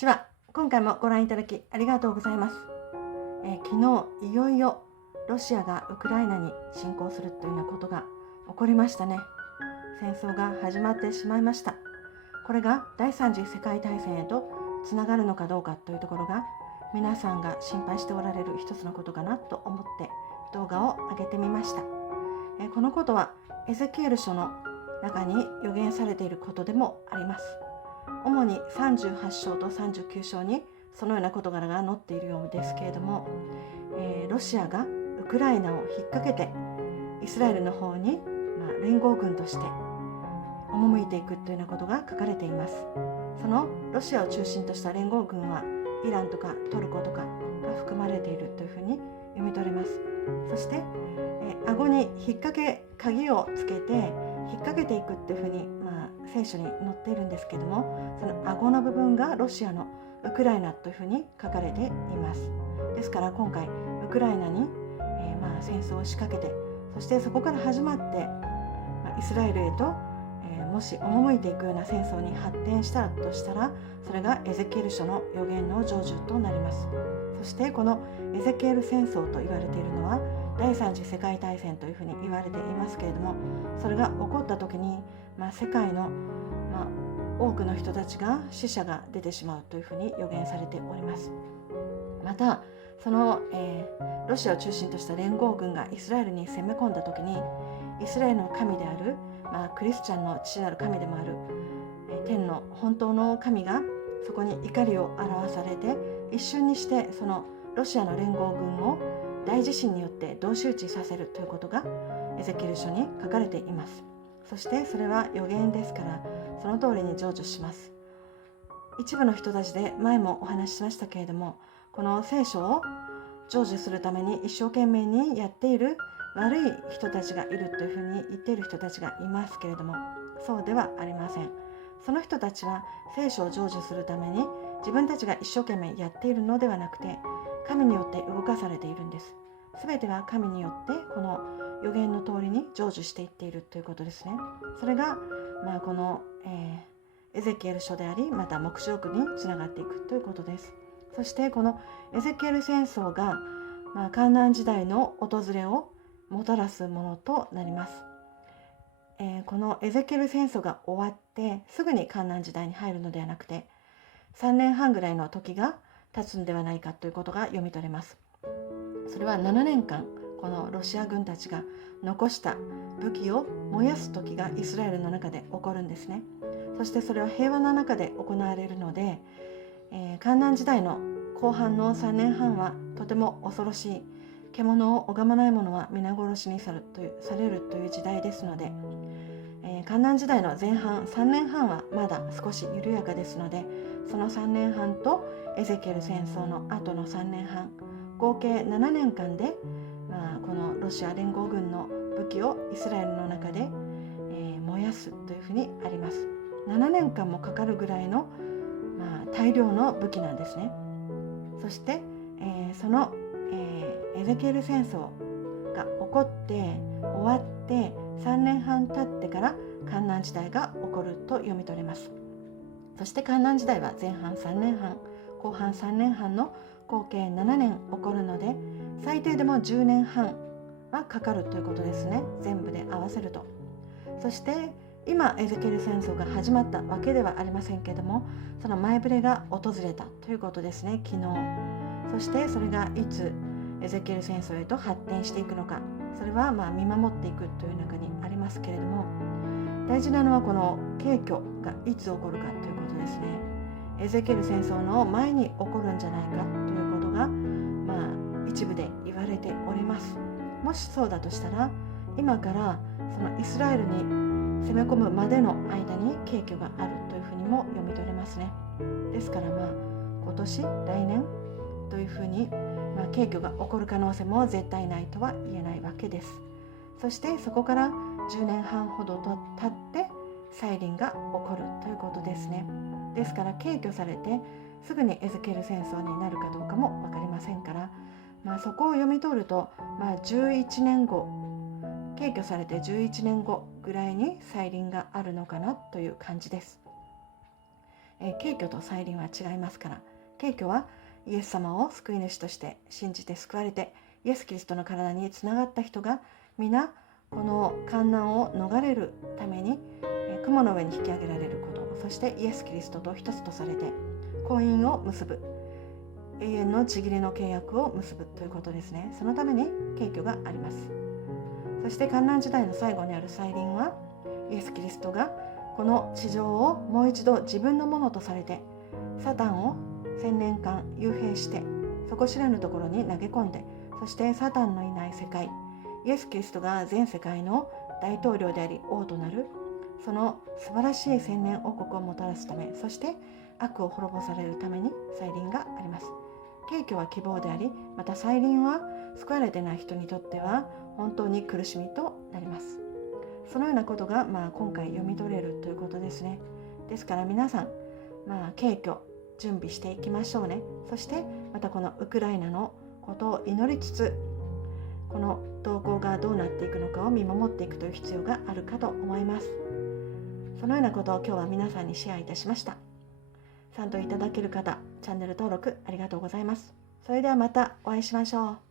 ちは。今回もご覧いただきありがとうございます。昨日いよいよロシアがウクライナに侵攻するというようなことが起こりましたね。戦争が始まってしまいました。これが第三次世界大戦へとつながるのかどうかというところが皆さんが心配しておられる一つのことかなと思って動画を上げてみました。このことはエゼキエル書の中に予言されていることでもあります。主に38章と39章にそのような事柄が載っているようですけれども、ロシアがウクライナを引っ掛けてイスラエルの方に、連合軍として赴いていくというようなことが書かれています。そのロシアを中心とした連合軍はイランとかトルコとかが含まれているというふうに読み取れます。そして、顎に引っ掛け鍵をつけて引っ掛けていくっていうふうに、聖書に載っているんですけども、その顎の部分がロシアのウクライナというふうに書かれています。ですから今回ウクライナに、戦争を仕掛けて、そしてそこから始まって、イスラエルへと、もし赴いていくような戦争に発展したとしたら、それがエゼキエル書の予言の成就となります。そしてこのエゼキエル戦争と言われているのは第三次世界大戦というふうに言われていますけれども、それが起こった時に、世界の、多くの人たちが死者が出てしまうというふうに予言されております。またその、ロシアを中心とした連合軍がイスラエルに攻め込んだ時に、イスラエルの神である、クリスチャンの父なる神でもある、天の本当の神がそこに怒りを表されて、一瞬にしてそのロシアの連合軍を大地震によって同士討ちさせるということがエゼキエル書に書かれています。そしてそれは予言ですから、その通りに成就します。一部の人たちで前もお話ししましたけれども、この聖書を成就するために一生懸命にやっている悪い人たちがいるというふうに言っている人たちがいますけれども、そうではありません。その人たちは聖書を成就するために自分たちが一生懸命やっているのではなくて、神によって動かされているんです。すべては神によってこの予言の通りに成就していっているということですね。それが、この、エゼキエル書であり、また黙示録につながっていくということです。そしてこのエゼキエル戦争が、患難時代の訪れをもたらすものとなります。このエゼキエル戦争が終わってすぐに患難時代に入るのではなくて、3年半ぐらいの時が経つんではないかということが読み取れます。それは7年間このロシア軍たちが残した武器を燃やす時がイスラエルの中で起こるんですね。そしてそれは平和な中で行われるので、患難時代の後半の3年半はとても恐ろしい、獣を拝まない者は皆殺しにされるという時代ですので、患難時代の前半3年半はまだ少し緩やかですので、その3年半とエゼキエル戦争の後の3年半、合計7年間で、このロシア連合軍の武器をイスラエルの中で、燃やすというふうにあります。7年間もかかるぐらいの、大量の武器なんですね。そして、その、エゼキエル戦争が起こって終わって3年半経ってから患難時代が起こると読み取れます。そして患難時代は前半3年半、後半3年半の合計7年起こるので、最低でも10年半はかかるということですね。全部で合わせると。そして今エゼキエル戦争が始まったわけではありませんけれども、その前触れが訪れたということですね、昨日。そしてそれがいつエゼキエル戦争へと発展していくのか、それは見守っていくという中にありますけれども、大事なのはこの景挙がいつ起こるかということですね。エゼキエル戦争の前に起こるんじゃないかということが、一部で言われております。もしそうだとしたら、今からそのイスラエルに攻め込むまでの間に景挙があるというふうにも読み取れますね。ですから今年来年というふうに、景挙が起こる可能性も絶対ないとは言えないわけです。そしてそこから10年半ほどと経って再臨が起こるということですね。ですから景挙されてすぐにエゼキエル戦争になるかどうかも分かりませんから、そこを読み取ると、11年後、景挙されて11年後ぐらいに再臨があるのかなという感じです。敬虚と再臨は違いますから、敬虚はイエス様を救い主として信じて救われて、イエス・キリストの体につながった人が皆この患難を逃れるために雲の上に引き上げられること、そしてイエス・キリストと一つとされて婚姻を結ぶ、永遠のちぎりの契約を結ぶということですね。そのために敬虚があります。そして患難時代の最後にある再臨は、イエス・キリストがこの地上をもう一度自分のものとされて、サタンを1000年間幽閉して底知らぬところに投げ込んで、そしてサタンのいない世界、イエス・キリストが全世界の大統領であり王となる、その素晴らしい千年王国をもたらすため、そして悪を滅ぼされるために再臨があります。敬虚は希望であり、また再臨は救われてない人にとっては本当に苦しみとなります。そのようなことが、今回読み取れるということですね。ですから皆さん、敬虚準備していきましょうね。そしてまたこのウクライナのことを祈りつつ、この動向がどうなっていくのかを見守っていくという必要があるかと思います。そのようなことを今日は皆さんにシェアいたしました。賛同いただける方、チャンネル登録ありがとうございます。それではまたお会いしましょう。